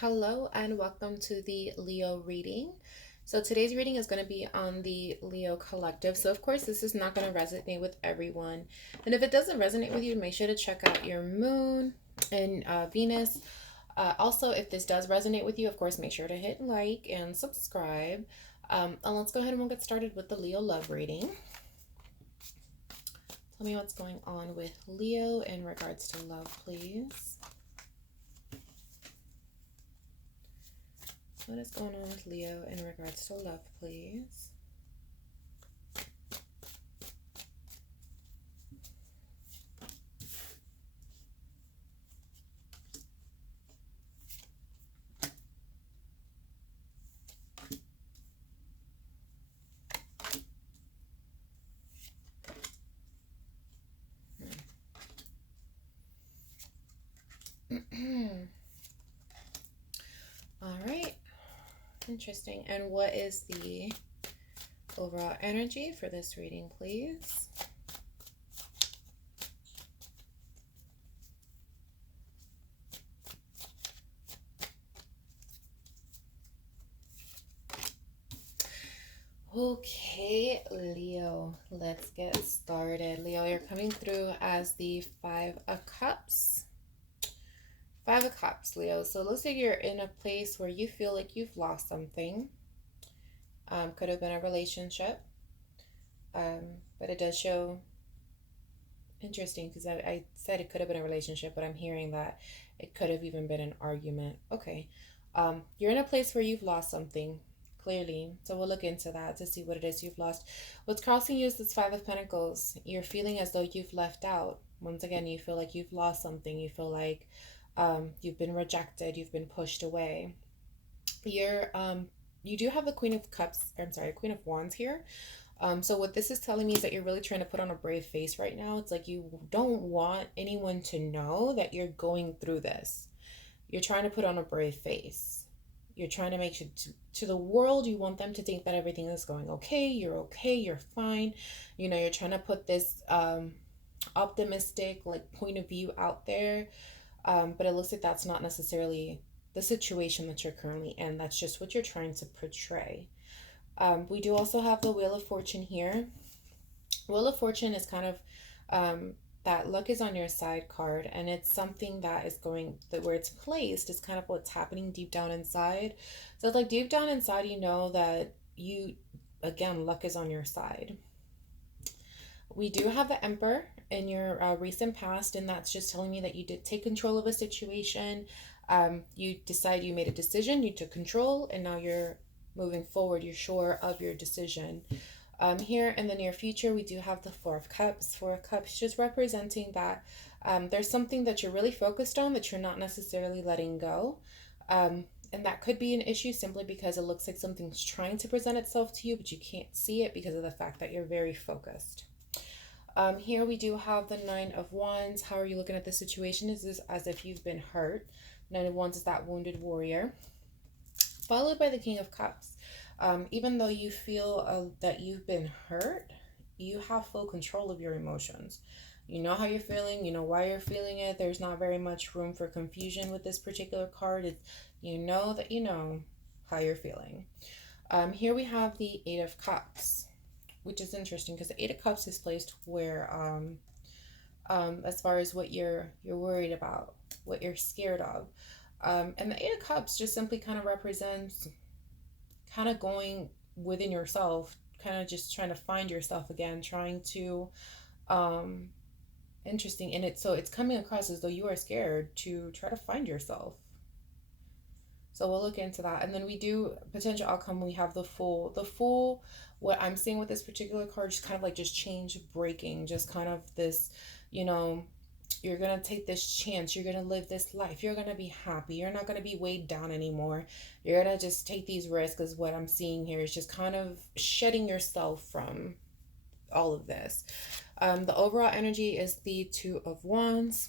Hello and welcome to the Leo reading. So today's reading is going to be on the Leo collective. So of course this is not going to resonate with everyone. And if it doesn't resonate with you, make sure to check out your moon and Venus. Also, if this does resonate with you, of course, make sure to hit like and subscribe. And let's go ahead and we'll get started with the Leo love reading. Tell me what's going on with Leo in regards to love, please. What is going on with Leo in regards to love, please? All right. Interesting. And what is the overall energy for this reading, please? Okay, Leo, let's get started. Leo, you're coming through as the Five of Cups. Five of Cups, Leo. So it looks like you're in a place where you feel like you've lost something. Could have been a relationship. But it does show interesting because I said it could have been a relationship, but I'm hearing that it could have even been an argument. Okay. You're in a place where you've lost something, clearly. So we'll look into that to see what it is you've lost. What's crossing you is this Five of Pentacles. You're feeling as though you've left out. Once again, you feel like you've lost something. You feel like you've been rejected. You've been pushed away. You do have the Queen of Cups, Queen of Wands here. So what this is telling me is that you're really trying to put on a brave face right now. It's like you don't want anyone to know that you're going through this. You're trying to put on a brave face. You're trying to make sure to the world, you want them to think that everything is going okay, you're fine. You know, you're trying to put this optimistic like point of view out there. But it looks like that's not necessarily the situation that you're currently in. That's just what you're trying to portray. We do also have the Wheel of Fortune here. Wheel of Fortune is kind of that luck is on your side card, and it's something that is going that where it's placed is kind of what's happening deep down inside. So it's like deep down inside, you know that again, luck is on your side. We do have the Emperor in your recent past, and that's just telling me that you did take control of a situation. You made a decision, you took control, and now you're moving forward. You're sure of your decision. Here in the near future, we do have the Four of Cups. Four of Cups just representing that there's something that you're really focused on that you're not necessarily letting go. And that could be an issue simply because it looks like something's trying to present itself to you, but you can't see it because of the fact that you're very focused. Here we do have the Nine of Wands. How are you looking at the situation? Is this as if you've been hurt? Nine of Wands is that wounded warrior. Followed by the King of Cups. Even though you feel that you've been hurt, you have full control of your emotions. You know how you're feeling. You know why you're feeling it. There's not very much room for confusion with this particular card. You know that you know how you're feeling. Here we have the Eight of Cups, which is interesting because the Eight of Cups is placed where, as far as what you're worried about, what you're scared of. And the Eight of Cups just simply kind of represents kind of going within yourself, kind of just trying to find yourself again, trying to, interesting. And so it's coming across as though you are scared to try to find yourself. So we'll look into that. And then we do potential outcome. We have the Fool. What I'm seeing with this particular card, just kind of like just change breaking, just kind of this, you know, you're going to take this chance. You're going to live this life. You're going to be happy. You're not going to be weighed down anymore. You're going to just take these risks, is what I'm seeing here. Is just kind of shedding yourself from all of this. The overall energy is the Two of Wands.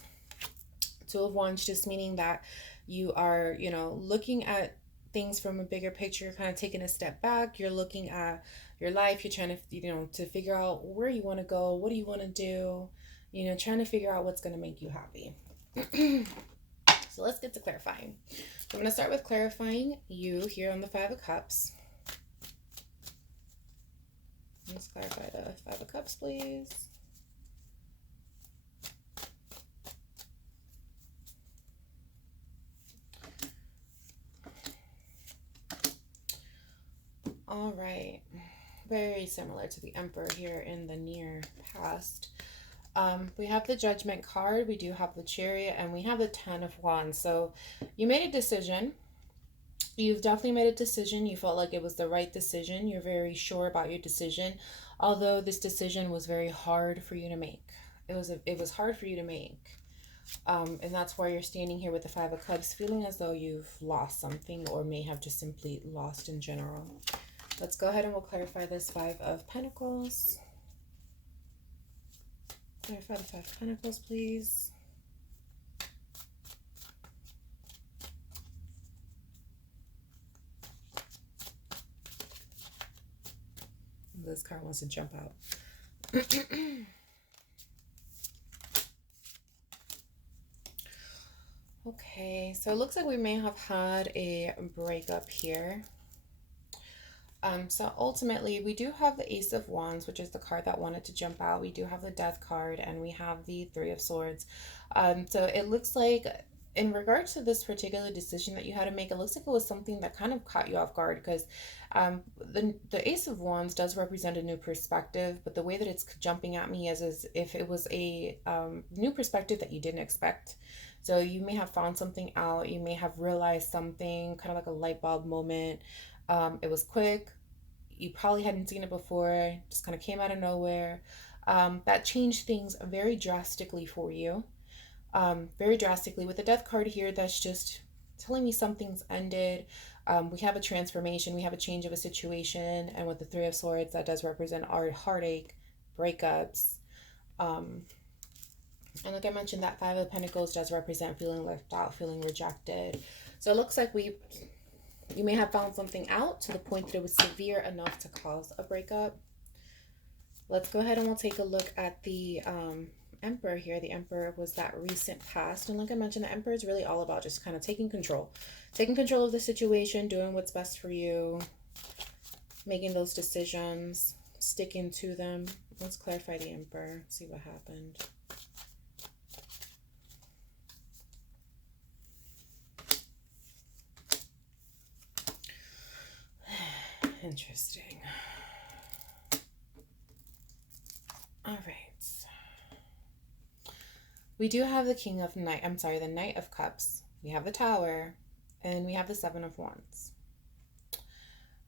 Two of Wands just meaning that you are, you know, looking at things from a bigger picture. You're kind of taking a step back. You're looking at your life. You're trying to, you know, to figure out where you want to go. What do you want to do? You know, trying to figure out what's going to make you happy. So let's get to clarifying. I'm going to start with clarifying you here on the Five of Cups. Let's clarify the Five of Cups, please. All right. Very similar to the Emperor here in the near past. We have the Judgment card, we do have the Chariot, and we have the Ten of Wands. So you made a decision. You've definitely made a decision. You felt like it was the right decision. You're very sure about your decision, although this decision was very hard for you to make. It was hard for you to make. And that's why you're standing here with the Five of Cups, feeling as though you've lost something or may have just simply lost in general. Let's go ahead and we'll clarify this Five of Pentacles. Clarify the Five of Pentacles, please. This card wants to jump out. Okay, so it looks like we may have had a breakup here. So ultimately, we do have the Ace of Wands, which is the card that wanted to jump out. We do have the Death card, and we have the Three of Swords. So it looks like, in regards to this particular decision that you had to make, it looks like it was something that kind of caught you off guard, because the Ace of Wands does represent a new perspective, but the way that it's jumping at me is as if it was a new perspective that you didn't expect. So you may have found something out, you may have realized something, kind of like a light bulb moment. It was quick. You probably hadn't seen it before. Just kind of came out of nowhere. That changed things very drastically for you. Very drastically. With the Death card here, that's just telling me something's ended. We have a transformation. We have a change of a situation. And with the Three of Swords, that does represent our heartache, breakups. And like I mentioned, that Five of Pentacles does represent feeling left out, feeling rejected. So it looks like you may have found something out to the point that it was severe enough to cause a breakup. Let's go ahead and we'll take a look at the Emperor here. The Emperor was that recent past. And like I mentioned, the Emperor is really all about just kind of taking control. Taking control of the situation, doing what's best for you, making those decisions, sticking to them. Let's clarify the Emperor, see what happened. Interesting. All right. We do have the the Knight of Cups. We have the Tower, and we have the Seven of Wands.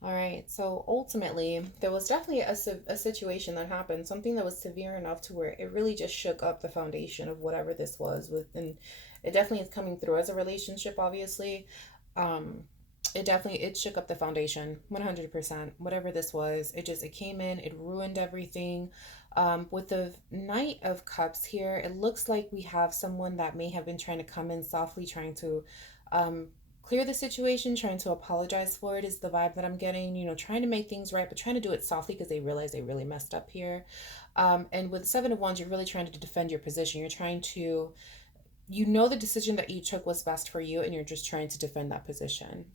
All right. So ultimately, there was definitely a situation that happened, something that was severe enough to where it really just shook up the foundation of whatever this was. And it definitely is coming through as a relationship, obviously. It shook up the foundation 100%. Whatever this was, it came in, it ruined everything. With the Knight of Cups here, it looks like we have someone that may have been trying to come in softly, trying to clear the situation, trying to apologize for it, is the vibe that I'm getting. Trying to make things right, but trying to do it softly because they realize they really messed up here. And with the Seven of Wands, you're really trying to defend your position. You're trying to, the decision that you took was best for you, and you're just trying to defend that position.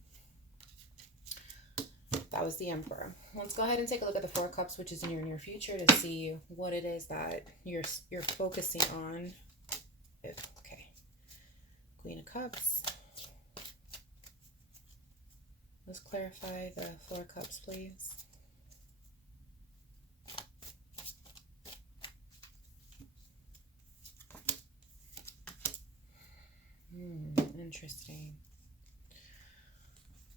That was the Emperor. Let's go ahead and take a look at the Four of Cups, which is in your near future, to see what it is that you're focusing on. Okay. Queen of Cups. Let's clarify the Four of Cups, please. Interesting.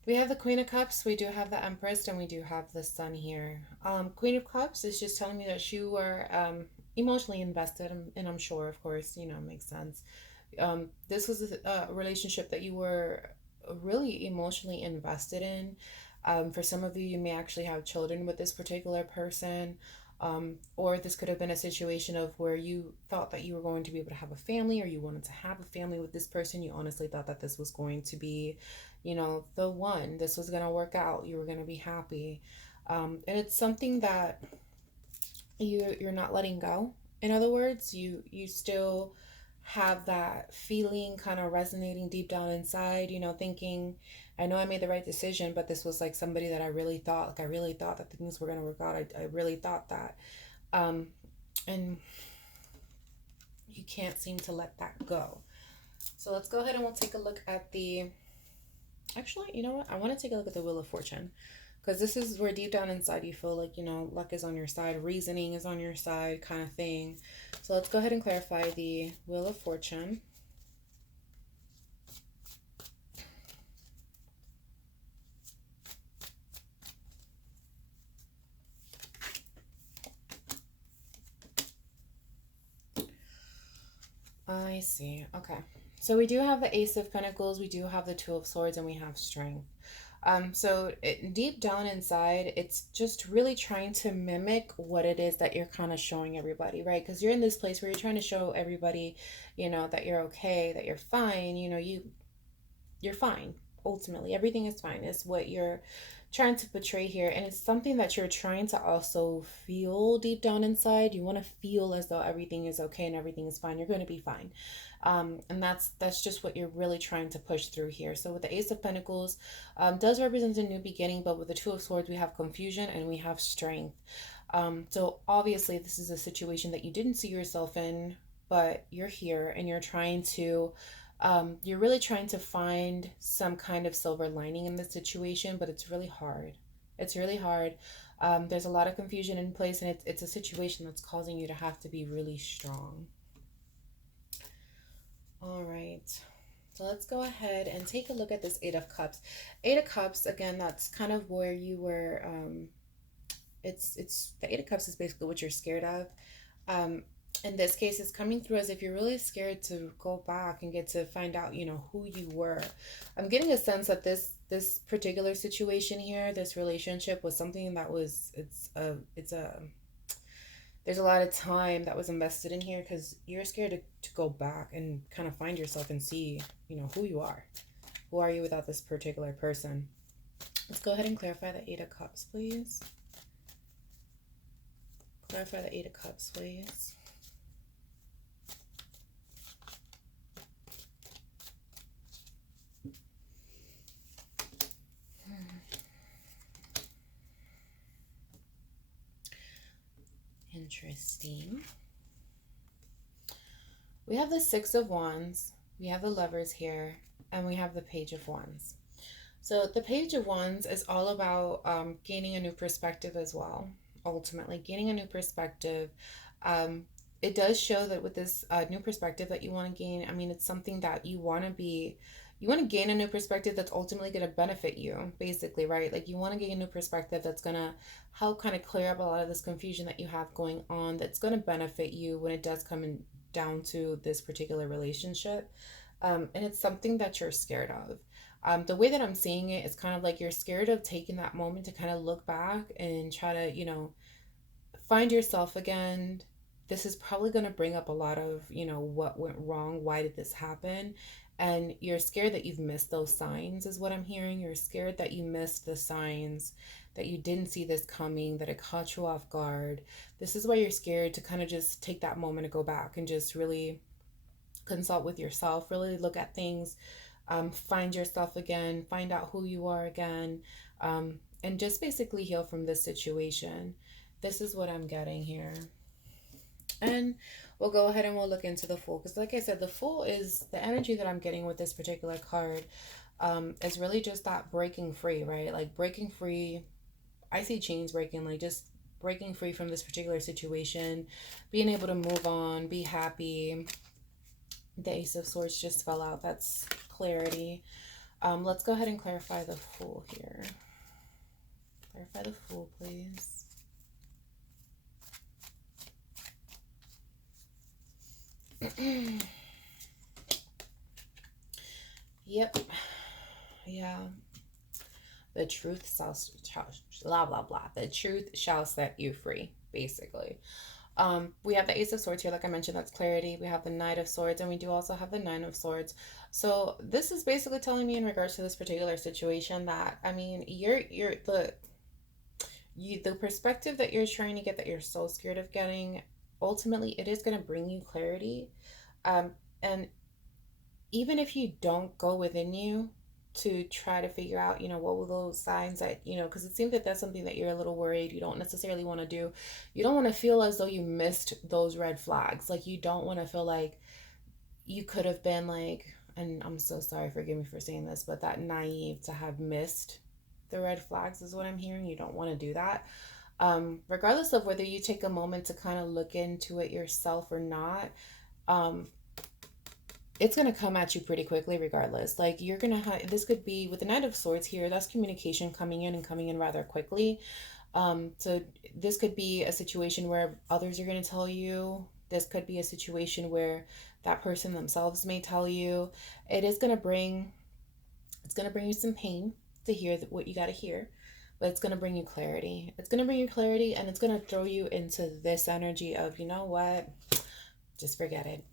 We have the Queen of Cups, we do have the Empress, and we do have the Sun here. Queen of Cups is just telling me that you were emotionally invested, and I'm sure, of course, makes sense. This was a relationship that you were really emotionally invested in. For some of you, you may actually have children with this particular person. Or this could have been a situation of where you thought that you were going to be able to have a family, or you wanted to have a family with this person. You honestly thought that this was going to be, the one. This was going to work out. You were going to be happy. And it's something that you're not letting go. In other words, you still have that feeling kind of resonating deep down inside, you know, thinking, I know I made the right decision, but this was like somebody that I really thought, like I really thought that things were going to work out. I really thought that. Um, and you can't seem to let that go. So let's go ahead and we'll take a look at the, actually, you know what? I want to take a look at the Wheel of Fortune, because this is where deep down inside you feel like, you know, luck is on your side, reasoning is on your side, kind of thing. So let's go ahead and clarify the Wheel of Fortune. I see. Okay. So we do have the Ace of Pentacles, we do have the Two of Swords, and we have Strength. Deep down inside, it's just really trying to mimic what it is that you're kind of showing everybody, right? Because you're in this place where you're trying to show everybody, you know, that you're okay, that you're fine, you know, you're fine. Ultimately, everything is fine. It's what you're trying to portray here, and it's something that you're trying to also feel deep down inside. You want to feel as though everything is okay and everything is fine. You're going to be fine. And that's just what you're really trying to push through here. So with the Ace of Pentacles, does represent a new beginning, but with the Two of Swords, we have confusion and we have strength. So obviously, this is a situation that you didn't see yourself in, but you're here and you're really trying to find some kind of silver lining in this situation, but it's really hard. It's really hard. There's a lot of confusion in place, and it's a situation that's causing you to have to be really strong. All right. So let's go ahead and take a look at this Eight of Cups. Eight of Cups, again, that's kind of where you were. It's the Eight of Cups is basically what you're scared of. In this case, it's coming through as if you're really scared to go back and get to find out, you know, who you were. I'm getting a sense that this particular situation here, this relationship, was something that was it's a there's a lot of time that was invested in here, because you're scared to go back and kind of find yourself and see, you know, who you are. Who are you without this particular person? Let's go ahead and clarify the Eight of Cups, please. Clarify the Eight of Cups, please. Interesting. We have the Six of Wands, we have the Lovers here, and we have the Page of Wands. So the Page of Wands is all about gaining a new perspective as well. Ultimately, gaining a new perspective. It does show that with this new perspective that you want to gain, I mean, it's something that you want to gain a new perspective that's ultimately going to benefit you, basically, right? Like, you want to gain a new perspective that's going to help kind of clear up a lot of this confusion that you have going on, that's going to benefit you when it does come in down to this particular relationship. And it's something that you're scared of. The way that I'm seeing it is kind of like you're scared of taking that moment to kind of look back and try to, you know, find yourself again. This is probably going to bring up a lot of, you know, what went wrong, why did this happen? And you're scared that you've missed those signs, is what I'm hearing. You're scared that you missed the signs, that you didn't see this coming, that it caught you off guard. This is why you're scared to kind of just take that moment to go back and just really consult with yourself, really look at things, find yourself again, find out who you are again, and just basically heal from this situation. This is what I'm getting here. And we'll go ahead and we'll look into the Fool, because like I said, the Fool is the energy that I'm getting with this particular card. Is really just that breaking free, right? Like breaking free. I see chains breaking, like just breaking free from this particular situation, being able to move on, be happy. The Ace of Swords just fell out. That's clarity. Let's go ahead and clarify the Fool here. Clarify the Fool, please. Yep. Yeah. The truth shall blah blah blah. The truth shall set you free, basically. We have the Ace of Swords here, like I mentioned, that's clarity. We have the Knight of Swords, and we do also have the Nine of Swords. So this is basically telling me in regards to this particular situation that, I mean, the perspective that you're trying to get, that you're so scared of getting, ultimately it is going to bring you clarity. And even if you don't go within you to try to figure out, what were those signs that, because it seems that that's something that you're a little worried, you don't necessarily want to do. You don't want to feel as though you missed those red flags. Like, you don't want to feel like you could have been like, and I'm so sorry, forgive me for saying this, but that naive to have missed the red flags is what I'm hearing. You don't want to do that. Regardless of whether you take a moment to kind of look into it yourself or not, um, it's going to come at you pretty quickly regardless. Like, you're going to have, this could be with the Knight of Swords here, that's communication coming in and coming in rather quickly. So this could be a situation where others are going to tell you. This could be a situation where that person themselves may tell you. It is going to bring, it's going to bring you some pain to hear what you got to hear, but it's going to bring you clarity. It's going to bring you clarity, and it's going to throw you into this energy of, you know what, just forget it.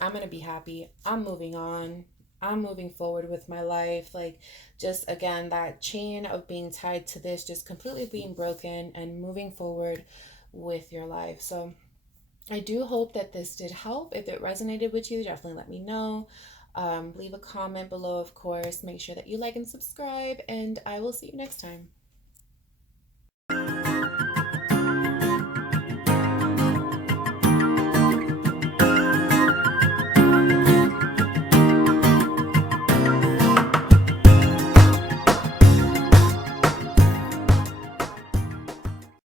I'm going to be happy. I'm moving on. I'm moving forward with my life. Like, just again, that chain of being tied to this just completely being broken and moving forward with your life. So, I do hope that this did help. If it resonated with you, definitely let me know. Leave a comment below, of course. Make sure that you like and subscribe, and I will see you next time.